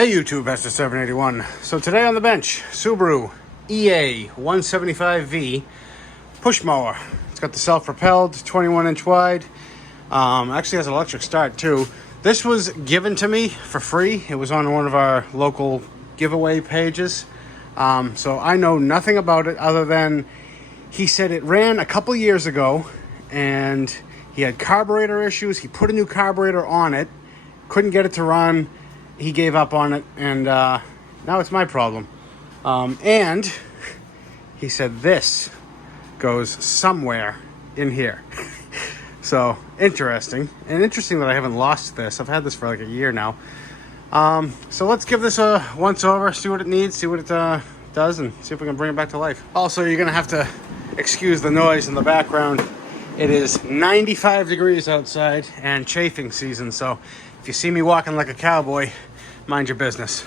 Hey YouTube, Master 781. So today on the bench, Subaru EA175V push mower. It's got the self-propelled, 21-inch wide. Actually has an electric start too. This was given to me for free. It was on one of our local giveaway pages. So I know nothing about it other than he said it ran a couple years ago and he had carburetor issues. He put a new carburetor on it, couldn't get it to run. He gave up on it, and now it's my problem. And he said this goes somewhere in here. So interesting, and interesting that I haven't lost this. I've had this for like a year now. So let's give this a once over, see what it needs, see what it does, and see if we can bring it back to life. Also, you're gonna have to excuse the noise in the background. It is 95 degrees outside and chafing season, so if you see me walking like a cowboy, mind your business.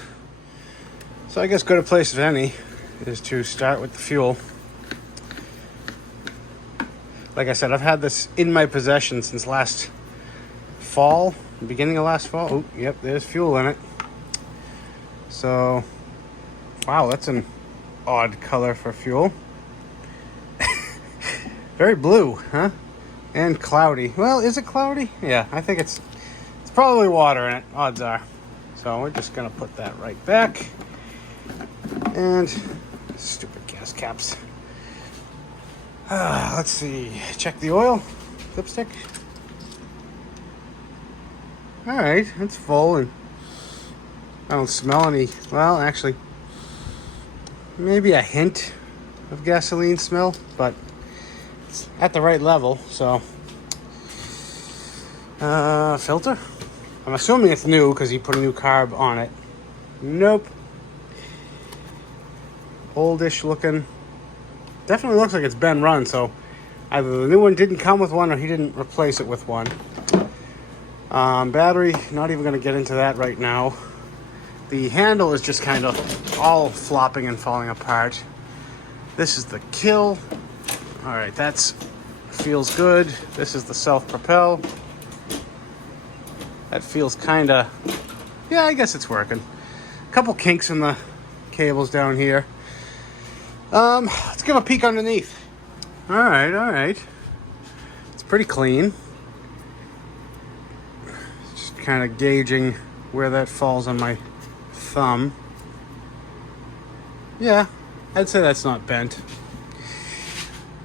So I guess good a place as any is to start with the fuel. Like I said, I've had this in my possession since last fall, beginning of last fall. Oh, yep, there's fuel in it. So, wow, that's an odd color for fuel. Very blue, huh? And cloudy. Well, is it cloudy? Yeah, I think it's probably water in it, odds are. So we're just gonna put that right back. And stupid gas caps. Let's see, check the oil, dipstick. All right, it's full and I don't smell any, well, actually, maybe a hint of gasoline smell, but it's at the right level, so. Filter? I'm assuming it's new because he put a new carb on it. Nope. Oldish looking. Definitely looks like it's been run, so either the new one didn't come with one or he didn't replace it with one. Battery, not even going to get into that right now. The handle is just kind of all flopping and falling apart. This is the kill. All right, that's feels good. This is the self-propel. That feels kind of, yeah, I guess it's working. A couple kinks in the cables down here. Let's give a peek underneath. All right. It's pretty clean. Just kind of gauging where that falls on my thumb. Yeah, I'd say that's not bent.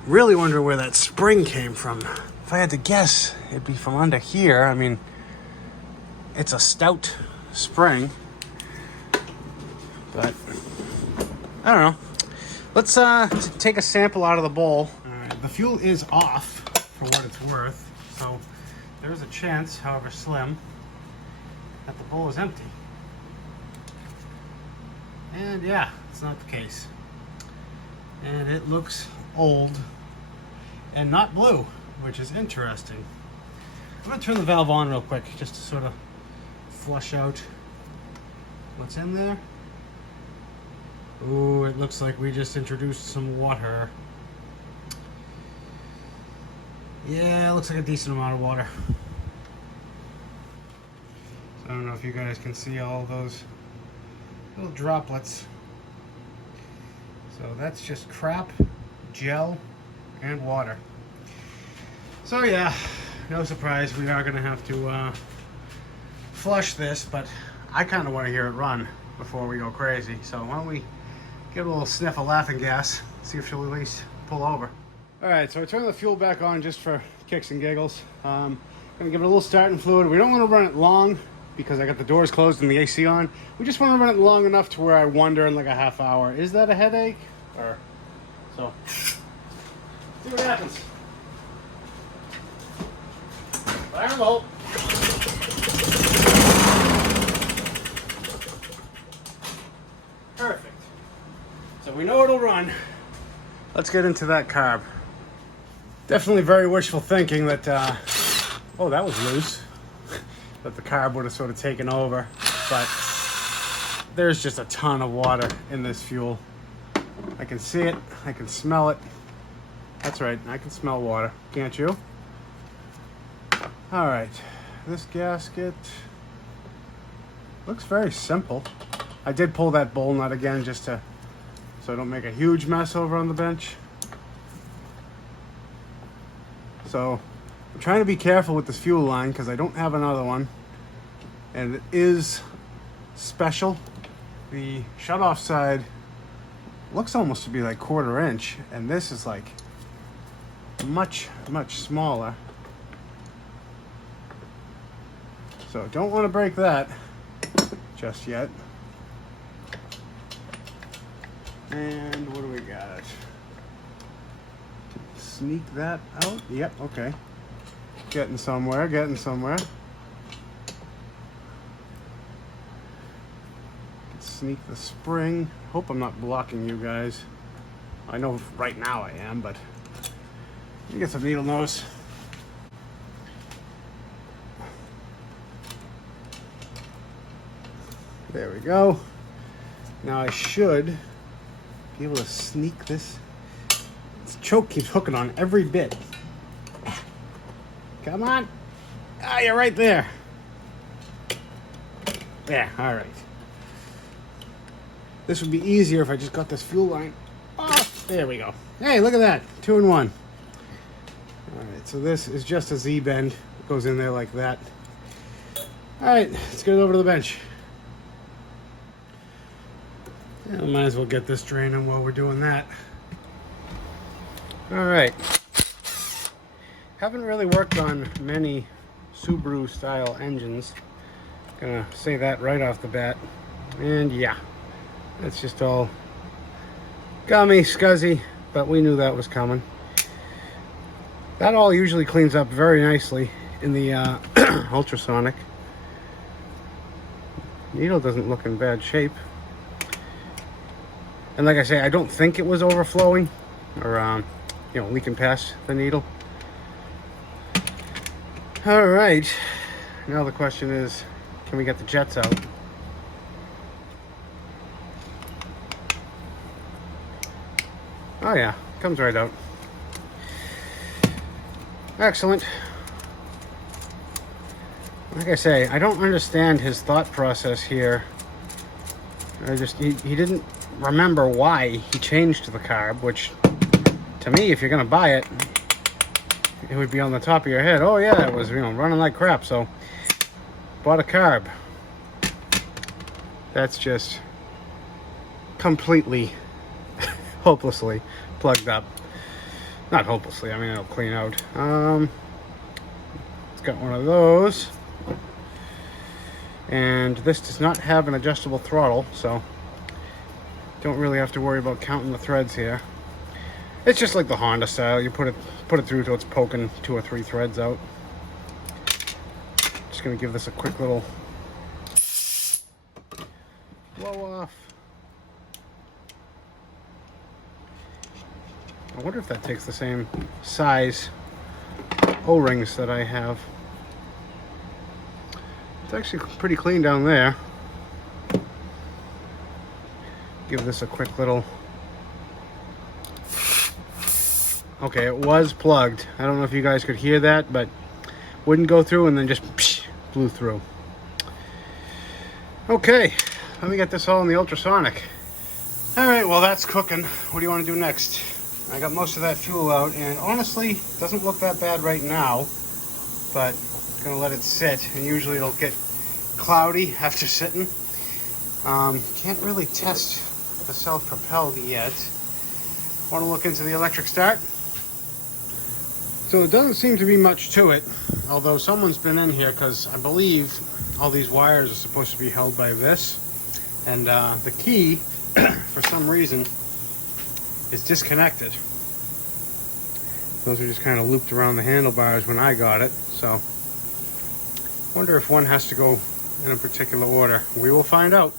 Really wondering where that spring came from. If I had to guess, it'd be from under here. I mean, it's a stout spring, but I don't know. Let's take a sample out of the bowl. All right, the fuel is off for what it's worth, so there's a chance, however slim, that the bowl is empty. And yeah, it's not the case. And it looks old and not blue, which is interesting. I'm gonna turn the valve on real quick just to sort of flush out what's in there. Ooh, it looks like we just introduced some water. Yeah, it looks like a decent amount of water. So I don't know if you guys can see all those little droplets. So that's just crap, gel, and water. So yeah, no surprise, we are gonna have to flush this, but I kind of want to hear it run before we go crazy. So why don't we give it a little sniff of laughing gas, see if she'll at least pull over. All right, so I turned the fuel back on just for kicks and giggles. Gonna give it a little starting fluid. We don't want to run it long because I got the doors closed and the AC on. We just want to run it long enough to where I wonder in like a half hour, is that a headache? Or so, see what happens. Fire and bolt. Perfect. So we know it'll run. Let's get into that carb. Definitely very wishful thinking that, oh, that was loose. That the carb would have sort of taken over. But there's just a ton of water in this fuel. I can see it. I can smell it. That's right. I can smell water. Can't you? All right. This gasket Looks very simple. I did pull that bowl nut again just so I don't make a huge mess over on the bench. So I'm trying to be careful with this fuel line because I don't have another one. And it is special. The shutoff side looks almost to be like 1/4 inch, and this is like much smaller. So don't want to break that just yet. And what do we got? Sneak that out. Yep, okay. Getting somewhere, getting somewhere. Sneak the spring. Hope I'm not blocking you guys. I know right now I am, but let me get some needle nose. There we go. Now I should be able to sneak this. This choke keeps hooking on every bit. Come on. Ah, you're right there. Yeah, all right. This would be easier if I just got this fuel line. Oh, there we go. Hey, look at that. 2 in 1. All right, so this is just a Z-bend. It goes in there like that. All right, let's get it over to the bench. Yeah, might as well get this draining while we're doing that. All right. Haven't really worked on many Subaru style engines. Gonna say that right off the bat. And yeah, that's just all gummy, scuzzy, but we knew that was coming. That all usually cleans up very nicely in the ultrasonic. Needle doesn't look in bad shape. And like I say, I don't think it was overflowing or leaking past the needle. All right, now the question is, can we get the jets out? Oh yeah, comes right out. Excellent. Like I say, I don't understand his thought process here. He didn't remember why he changed the carb, which to me, if you're gonna buy it, it would be on the top of your head. Oh yeah, it was running like crap, so bought a carb. That's just completely hopelessly plugged up. Not hopelessly, I mean it'll clean out. It's got one of those. And this does not have an adjustable throttle, so don't really have to worry about counting the threads here. It's just like the Honda style. You put it through till it's poking 2 or 3 threads out. Just gonna give this a quick little blow off. I wonder if that takes the same size O-rings that I have. It's actually pretty clean down there. Give this a quick little... Okay, it was plugged. I don't know if you guys could hear that, but wouldn't go through and then just blew through. Okay, let me get this all in the ultrasonic. All right, well that's cooking. What do you want to do next? I got most of that fuel out, and honestly, it doesn't look that bad right now, but I'm gonna let it sit, and usually it'll get cloudy after sitting. Can't really test the self-propelled yet. Want to look into the electric start. So it doesn't seem to be much to it, although someone's been in here because I believe all these wires are supposed to be held by this, and the key for some reason is disconnected. Those are just kind of looped around the handlebars when I got it, so wonder if one has to go in a particular order. We will find out.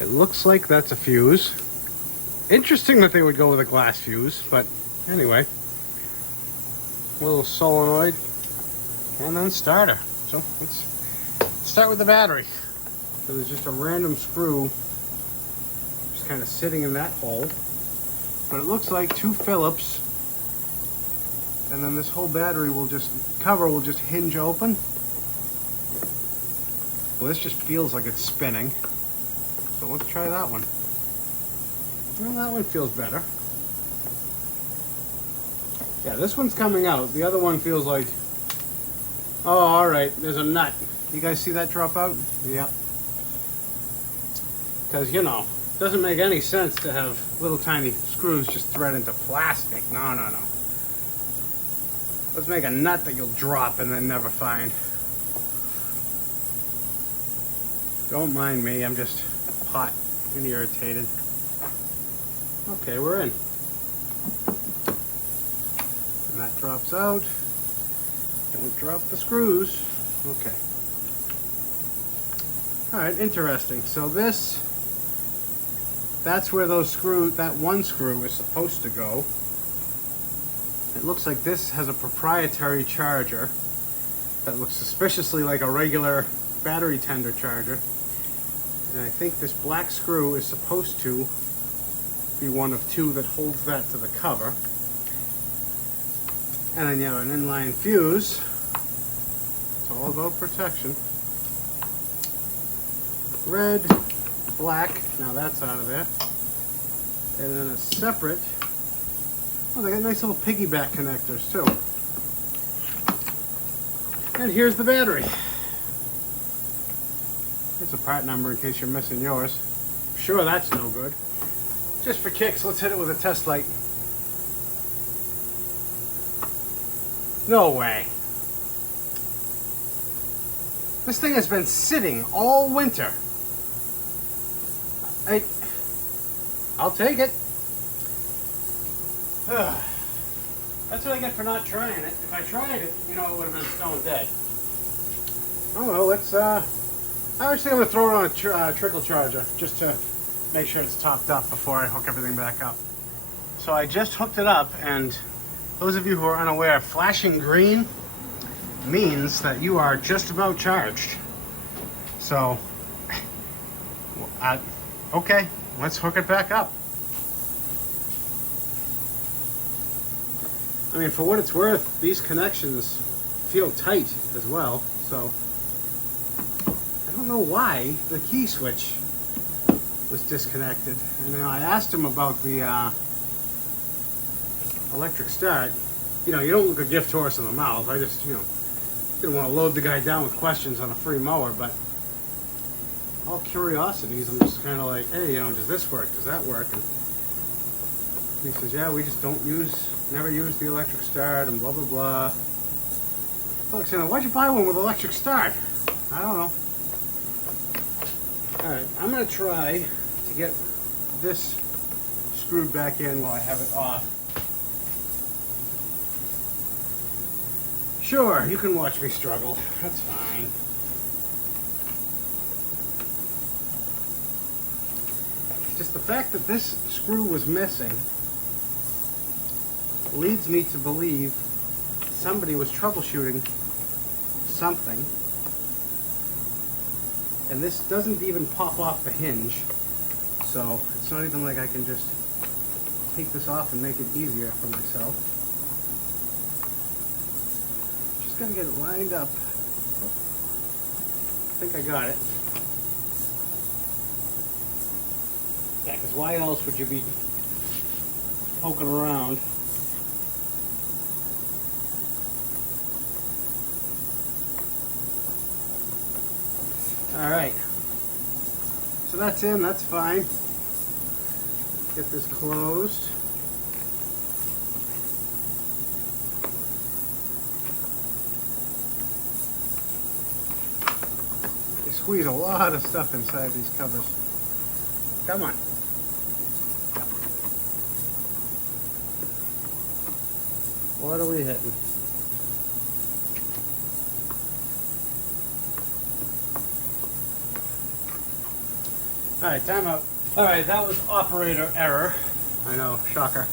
It looks like that's a fuse. Interesting that they would go with a glass fuse, but anyway. A little solenoid and then starter. So let's start with the battery. So there's just a random screw just kind of sitting in that hole. But it looks like 2 Phillips, and then this whole battery will just hinge open. Well, this just feels like it's spinning. So let's try that one. Well, that one feels better. Yeah, this one's coming out. The other one feels like, oh, all right, there's a nut. You guys see that drop out? Yep. Because, you know, it doesn't make any sense to have little tiny screws just thread into plastic. No, no, no. Let's make a nut that you'll drop and then never find. Don't mind me, I'm just hot and irritated. Okay, we're in. And that drops out. Don't drop the screws. Okay. Alright, interesting. So that's where those screws, that one screw is supposed to go. It looks like this has a proprietary charger that looks suspiciously like a regular battery tender charger. And I think this black screw is supposed to be one of two that holds that to the cover. And then you have an inline fuse. It's all about protection. Red, black, now that's out of there. And then a separate, oh, they got nice little piggyback connectors too. And here's the battery. Here's a part number in case you're missing yours. I'm sure that's no good. Just for kicks, let's hit it with a test light. No way. This thing has been sitting all winter. I'll take it. That's what I get for not trying it. If I tried it, you know, it would have been stone dead. Oh well, let's, I was thinking I'm going to throw it on a trickle charger just to make sure it's topped up before I hook everything back up. So I just hooked it up, and those of you who are unaware, flashing green means that you are just about charged. So, okay, let's hook it back up. I mean, for what it's worth, these connections feel tight as well, so I don't know why the key switch was disconnected. And then I asked him about the electric start. You know, you don't look a gift horse in the mouth. I just, you know, didn't want to load the guy down with questions on a free mower, but all curiosities, I'm just kind of like, hey, you know, does this work? Does that work? And he says, yeah, we just never use the electric start and blah, blah, blah. Look, saying, why'd you buy one with electric start? I don't know. All right, I'm going to try to get this screwed back in while I have it off. Sure, you can watch me struggle. That's fine. Just the fact that this screw was missing leads me to believe somebody was troubleshooting something. And this doesn't even pop off the hinge. So it's not even like I can just take this off and make it easier for myself. Just gotta get it lined up. I think I got it. Yeah, because why else would you be poking around? All right. So that's in, that's fine. Get this closed. They squeeze a lot of stuff inside these covers. Come on. What are we hitting? All right, time out. All right, that was operator error. I know, shocker.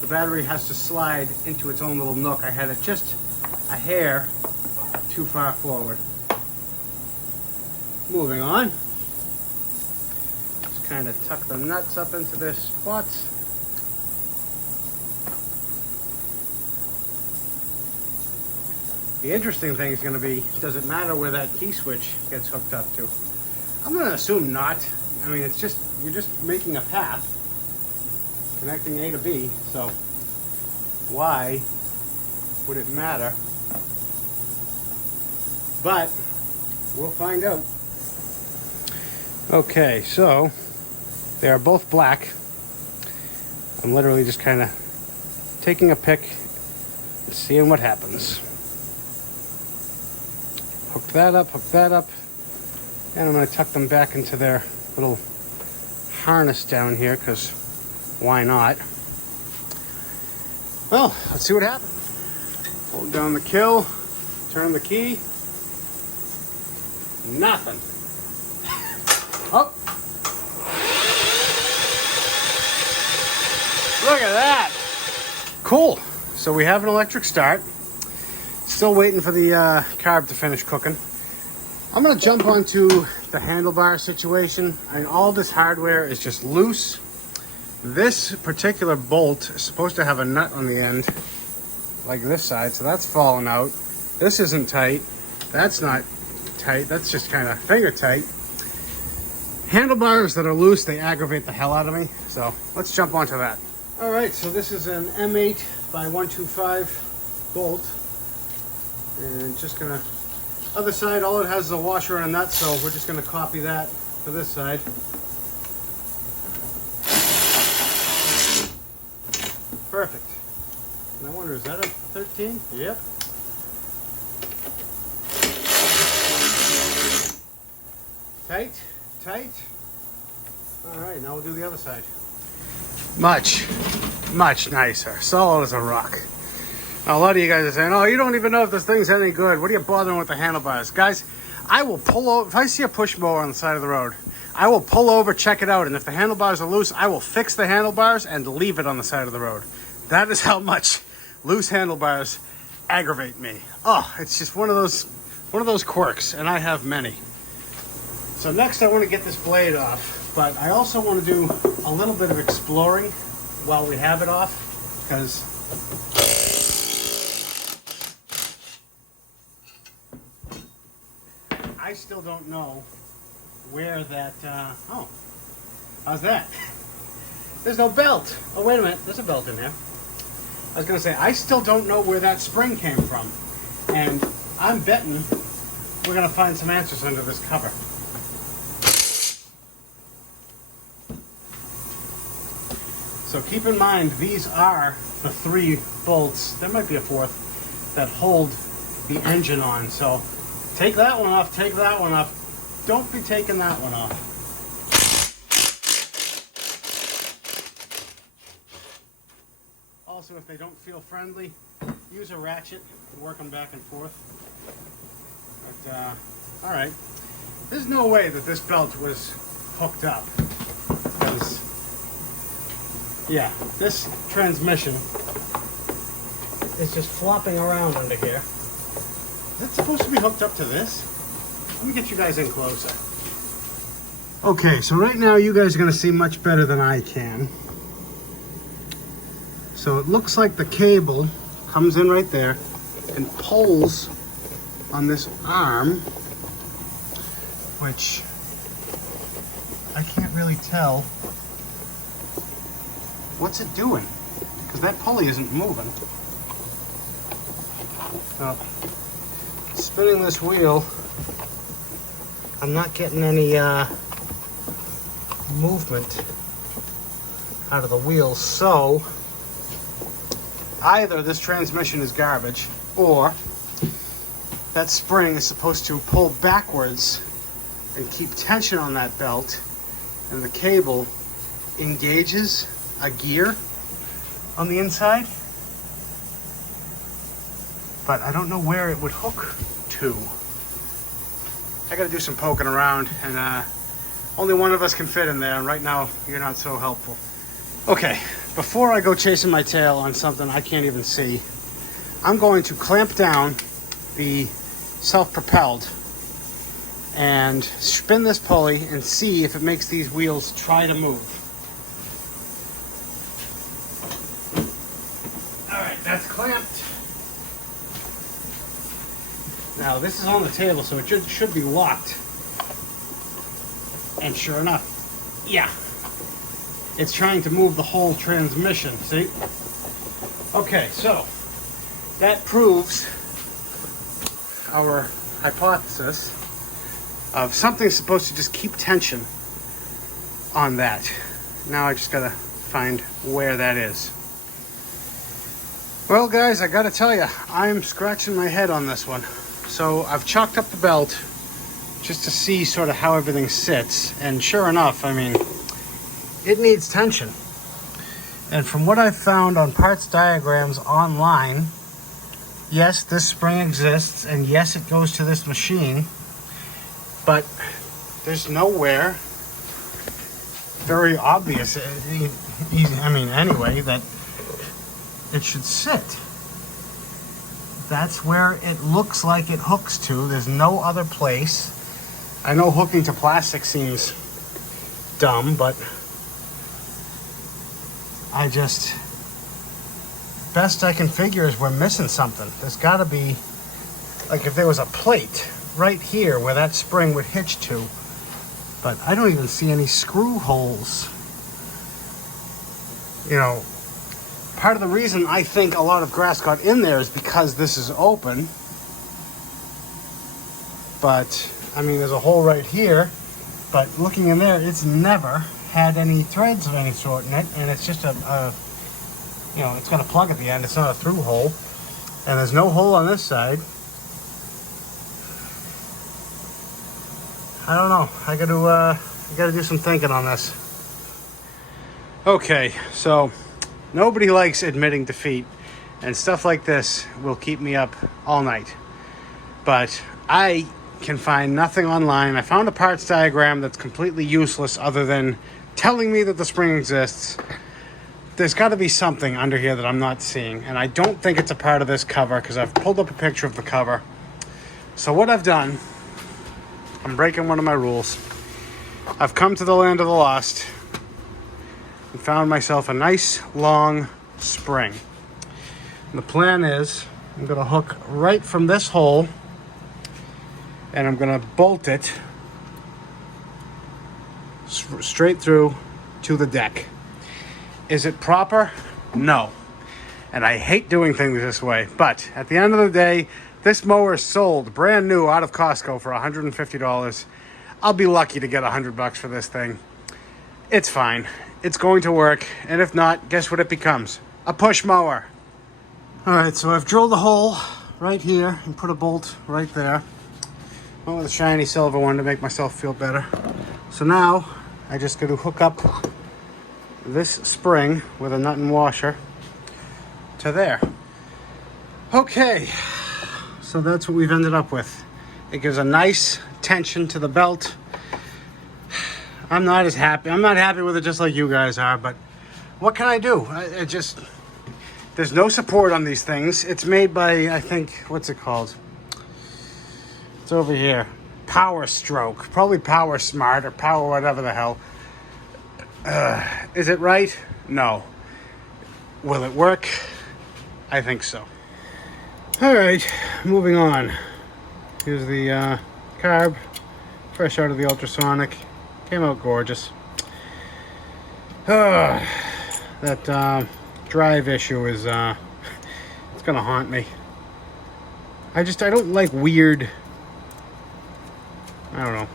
The battery has to slide into its own little nook. I had it just a hair too far forward. Moving on. Just kind of tuck the nuts up into their spots. The interesting thing is going to be, does it matter where that key switch gets hooked up to? I'm going to assume not. I mean, it's just, you're just making a path connecting A to B, so why would it matter? But we'll find out. Okay, so they are both black. I'm literally just kind of taking a pick and seeing what happens. Hook that up, and I'm going to tuck them back into their little harness down here, because why not? Well, let's see what happens. Hold down the kill, turn the key. Nothing. Oh! Look at that! Cool. So we have an electric start. Still waiting for the carb to finish cooking. I'm going to jump onto the handlebar situation. I mean, all this hardware is just loose. This particular bolt is supposed to have a nut on the end, like this side, so that's falling out. This isn't tight. That's not tight. That's just kind of finger tight. Handlebars that are loose, they aggravate the hell out of me. So let's jump onto that. All right, so this is an M8 by 125 bolt. And just gonna, other side, all it has is a washer and a nut, so we're just gonna copy that to this side. Perfect. And I wonder, is that a 13? Yep. Tight, tight. All right, now we'll do the other side. Much nicer. Solid as a rock. Now, a lot of you guys are saying, oh, you don't even know if this thing's any good. What are you bothering with the handlebars? Guys, I will pull over. If I see a push mower on the side of the road, I will pull over, check it out. And if the handlebars are loose, I will fix the handlebars and leave it on the side of the road. That is how much loose handlebars aggravate me. Oh, it's just one of those quirks, and I have many. So next I want to get this blade off, but I also want to do a little bit of exploring while we have it off, because I still don't know where that, oh, how's that? There's no belt. Oh, wait a minute, there's a belt in there. I was going to say, I still don't know where that spring came from, and I'm betting we're going to find some answers under this cover. So keep in mind, these are the 3 bolts, there might be a 4th, that hold the engine on. So take that one off, take that one off. Don't be taking that one off. Also, if they don't feel friendly, use a ratchet and work them back and forth. But, all right. There's no way that this belt was hooked up. Because, yeah, this transmission is just flopping around under here. Is it supposed to be hooked up to this? Let me get you guys in closer. Okay, so right now you guys are going to see much better than I can. So it looks like the cable comes in right there and pulls on this arm, which I can't really tell. What's it doing? Because that pulley isn't moving. So, spinning this wheel, I'm not getting any movement out of the wheel, so either this transmission is garbage, or that spring is supposed to pull backwards and keep tension on that belt, and the cable engages a gear on the inside, but I don't know where it would hook to. I gotta do some poking around, and only one of us can fit in there, and right now you're not so helpful. Okay, before I go chasing my tail on something I can't even see, I'm going to clamp down the self-propelled and spin this pulley and see if it makes these wheels try to move. All right, that's clamped. Now this is on the table, so it should be locked. And sure enough, yeah, it's trying to move the whole transmission, see? Okay, so that proves our hypothesis of something's supposed to just keep tension on that. Now I just gotta find where that is. Well guys, I gotta tell you, I'm scratching my head on this one. So I've chalked up the belt just to see sort of how everything sits, and sure enough, I mean, it needs tension. And from what I've found on parts diagrams online, yes, this spring exists, and yes, it goes to this machine, but there's nowhere very obvious, I mean, anyway, that it should sit. That's where it looks like it hooks to. There's no other place. I know hooking to plastic seems dumb, but best I can figure is we're missing something. There's gotta be, like if there was a plate right here where that spring would hitch to, but I don't even see any screw holes. You know, part of the reason I think a lot of grass got in there is because this is open. But, I mean, there's a hole right here, but looking in there, it's never had any threads of any sort in it, and it's just you know, it's got a plug at the end. It's not a through hole, and there's no hole on this side. I don't know. I gotta do some thinking on this. Okay, so nobody likes admitting defeat, and stuff like this will keep me up all night. But I can find nothing online. I found a parts diagram that's completely useless other than telling me that the spring exists. There's got to be something under here that I'm not seeing, and I don't think it's a part of this cover because I've pulled up a picture of the cover. So what I've done, I'm breaking one of my rules. I've come to the land of the lost and found myself a nice long spring. And the plan is I'm going to hook right from this hole and I'm going to bolt it straight through to the deck. Is it proper? No. And I hate doing things this way. But at the end of the day, this mower is sold brand new out of Costco for $150. I'll be lucky to get $100 for this thing. It's fine. It's going to work. And if not, guess what it becomes? A push mower. All right, so I've drilled a hole right here and put a bolt right there. Went with a shiny silver one to make myself feel better. So now I just got to hook up this spring with a nut and washer to there. Okay, so that's what we've ended up with. It gives a nice tension to the belt. I'm not happy with it just like you guys are, but what can I do? There's no support on these things. It's made by, I think, what's it called? It's over here. Power Stroke. Probably Power Smart or Power whatever the hell. Is it right? No. Will it work? I think so. All right, moving on. Here's the carb, fresh out of the ultrasonic. Came out gorgeous. That drive issue is it's gonna haunt me. I don't like weird, I don't know,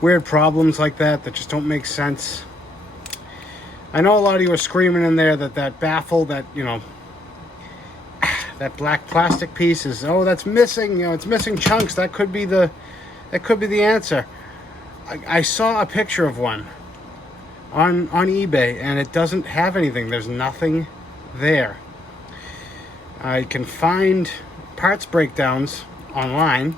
weird problems like that just don't make sense. I know a lot of you are screaming in there that baffle, that, you know, that black plastic piece is, oh, that's missing, you know, it's missing chunks. That could be the answer. I saw a picture of one on eBay and it doesn't have anything. There's nothing there. I can find parts breakdowns online.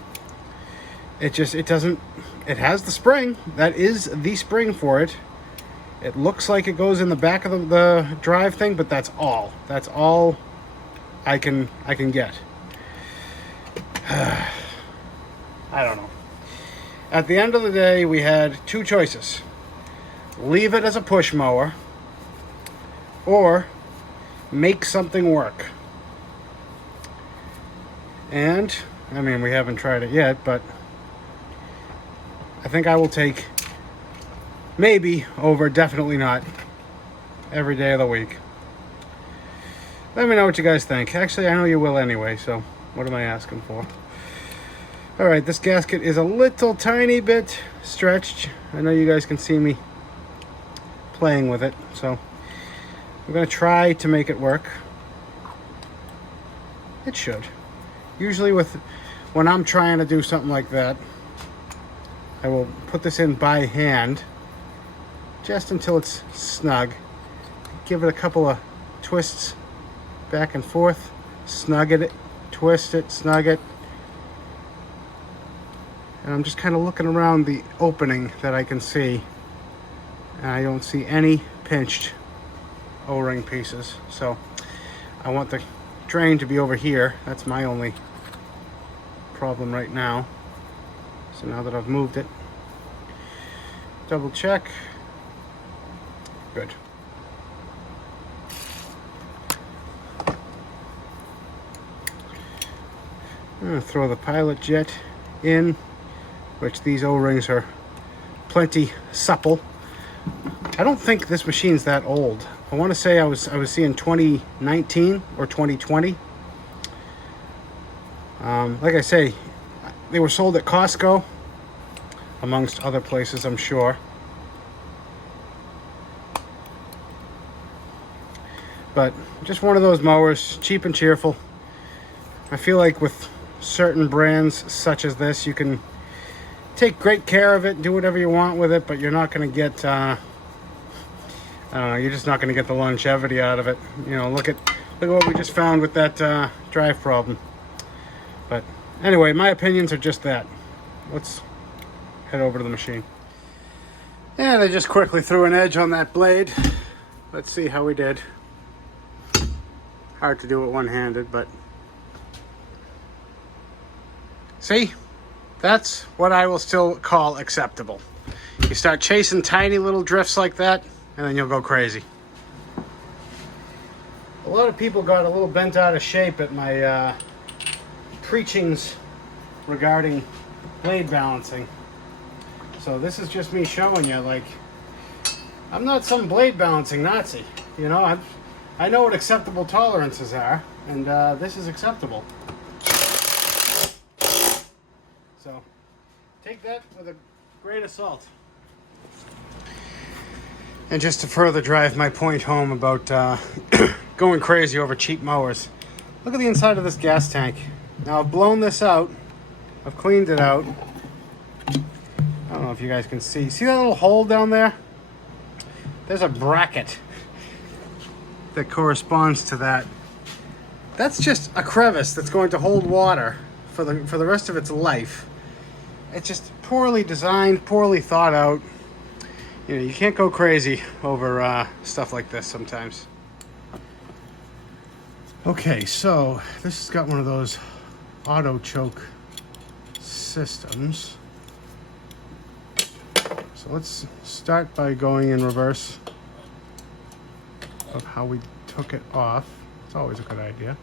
It doesn't, it has the spring. That is the spring for it. It looks like it goes in the back of the drive thing, but that's all. That's all I can get. I don't know. At the end of the day, we had two choices. Leave it as a push mower or make something work. And I mean, we haven't tried it yet, but I think I will take maybe over definitely not every day of the week. Let me know what you guys think. Actually, I know you will anyway, so what am I asking for? All right, this gasket is a little tiny bit stretched. I know you guys can see me playing with it, so I'm gonna try to make it work. It should. Usually when I'm trying to do something like that, I will put this in by hand just until it's snug. Give it a couple of twists back and forth, snug it, twist it, snug it. And I'm just kind of looking around the opening that I can see. And I don't see any pinched O-ring pieces. So I want the drain to be over here. That's my only problem right now. So now that I've moved it, double check. Good. I'm gonna throw the pilot jet in, which these O-rings are plenty supple. I don't think this machine's that old. I want to say I was seeing 2019 or 2020. Like I say, they were sold at Costco, amongst other places, I'm sure. But just one of those mowers, cheap and cheerful. I feel like with certain brands such as this, you can take great care of it, do whatever you want with it, but you're not going to get, I don't know, you're just not going to get the longevity out of it. You know, look at what we just found with that drive problem. But anyway, my opinions are just that. Let's head over to the machine. And I just quickly threw an edge on that blade. Let's see how we did. Hard to do it one-handed, but see? That's what I will still call acceptable. You start chasing tiny little drifts like that, and then you'll go crazy. A lot of people got a little bent out of shape at my preachings regarding blade balancing. So this is just me showing you, like, I'm not some blade balancing Nazi. You know, I know what acceptable tolerances are, and this is acceptable. So take that with a grain of salt. And just to further drive my point home about going crazy over cheap mowers, look at the inside of this gas tank. Now I've blown this out, I've cleaned it out. I don't know if you guys can see. See that little hole down there? There's a bracket that corresponds to that. That's just a crevice that's going to hold water for the rest of its life. It's just poorly designed, poorly thought out. You know, you can't go crazy over stuff like this sometimes. Okay, so this has got one of those auto choke systems. So let's start by going in reverse of how we took it off. It's always a good idea.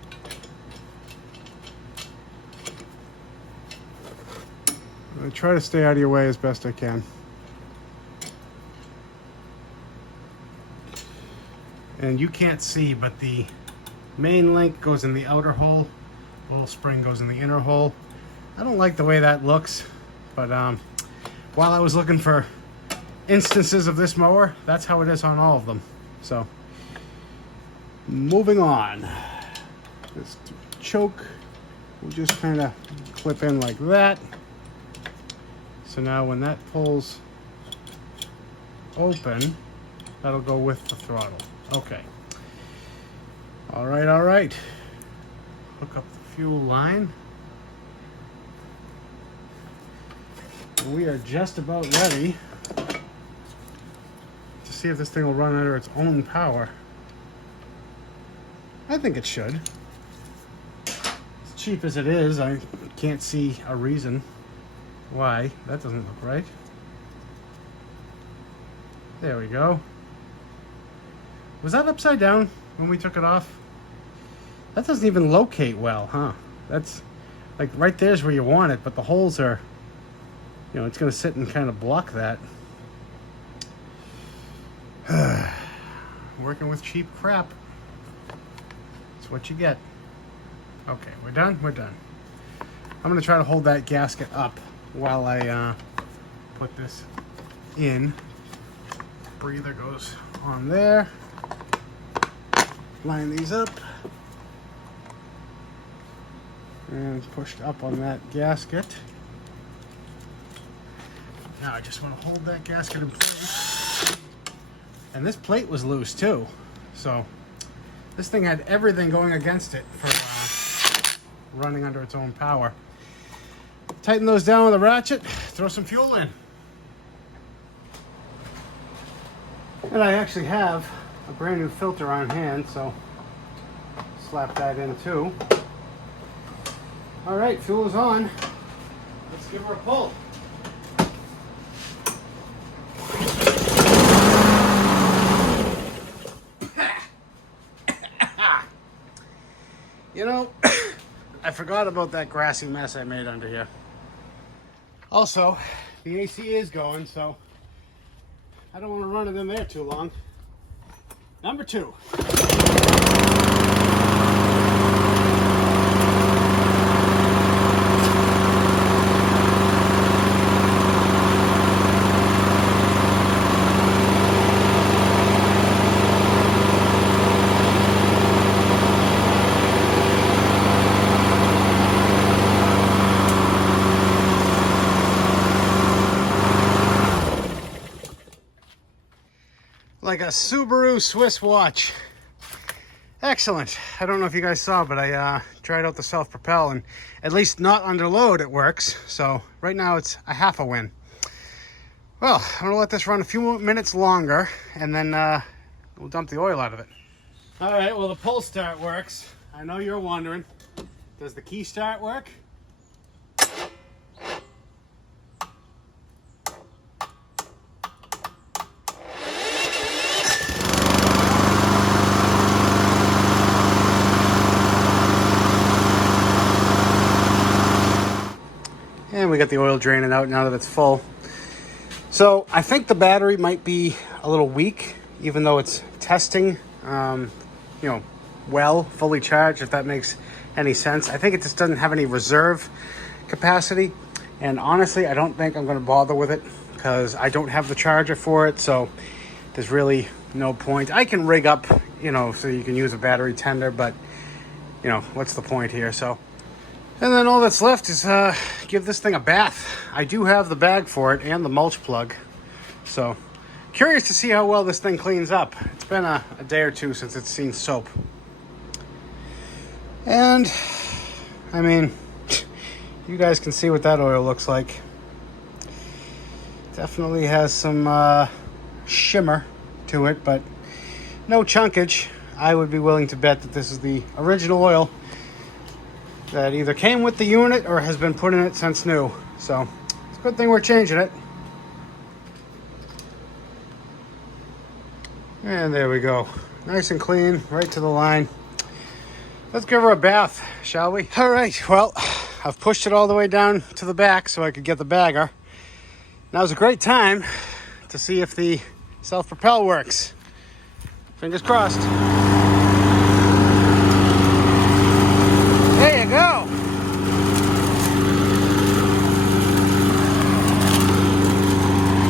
I'm going to try to stay out of your way as best I can. And you can't see, but the main link goes in the outer hole. The little spring goes in the inner hole. I don't like the way that looks, but while I was looking for instances of this mower, that's how it is on all of them. So, moving on. This choke will just kind of clip in like that. So now when that pulls open, that'll go with the throttle. Okay. All right, all right. Hook up the fuel line. We are just about ready to see if this thing will run under its own power. I think it should. As cheap as it is, I can't see a reason why. That doesn't look right. There we go. Was that upside down when we took it off? That doesn't even locate well, huh? That's Like right there's where you want it, but the holes are, you know, it's going to sit and kind of block that. Working with cheap crap. That's what you get. Okay, we're done? We're done. I'm going to try to hold that gasket up while I put this in. Breather goes on there. Line these up. And pushed up on that gasket. Now I just want to hold that gasket in place. And this plate was loose too. So this thing had everything going against it for running under its own power. Tighten those down with a ratchet, throw some fuel in. And I actually have a brand new filter on hand, so slap that in too. All right, fuel is on. Let's give her a pull. You know, I forgot about that grassy mess I made under here. Also, the AC is going, so I don't want to run it in there too long. Number 2. Like a Subaru Swiss watch. Excellent. I don't know if you guys saw, but I tried out the self-propel, and at least not under load it works. So right now it's a half a win. Well, I'm gonna let this run a few more minutes longer, and then we'll dump the oil out of it. All right, well, the pull start works. I know you're wondering, does the key start work? And we got the oil draining out now that it's full. So I think the battery might be a little weak, even though it's testing, you know, well, fully charged, if that makes any sense. I think it just doesn't have any reserve capacity. And honestly, I don't think I'm going to bother with it because I don't have the charger for it. So there's really no point. I can rig up, you know, so you can use a battery tender, but, you know, what's the point here? So. And then all that's left is give this thing a bath. I do have the bag for it and the mulch plug. So, curious to see how well this thing cleans up. It's been a day or two since it's seen soap. And, I mean, you guys can see what that oil looks like. Definitely has some shimmer to it, but no chunkage. I would be willing to bet that this is the original oil that either came with the unit or has been put in it since new. So it's a good thing we're changing it. And there we go. Nice and clean, right to the line. Let's give her a bath, shall we? All right, well, I've pushed it all the way down to the back so I could get the bagger. Now's a great time to see if the self-propel works. Fingers crossed. There you go.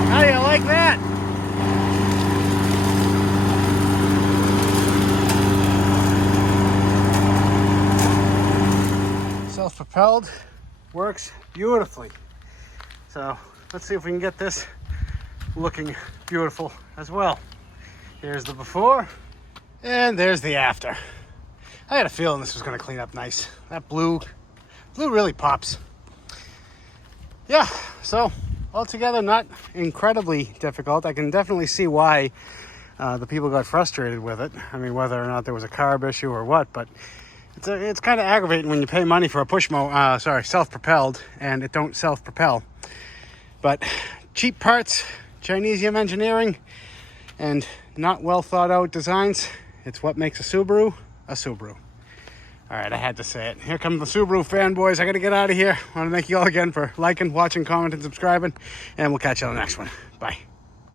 How do you like that? Self-propelled works beautifully. So let's see if we can get this looking beautiful as well. Here's the before and there's the after. I had a feeling this was going to clean up nice. That blue really pops. Yeah, so altogether not incredibly difficult. I can definitely see why the people got frustrated with it. I mean, whether or not there was a carb issue or what, but it's kind of aggravating when you pay money for a self-propelled, and it don't self-propel. But cheap parts, Chinesium engineering, and not well thought out designs, it's what makes a Subaru a Subaru. All right, I had to say it. Here come the Subaru fanboys. I got to get out of here. I want to thank you all again for liking, watching, commenting, subscribing, and we'll catch you on the next one. Bye.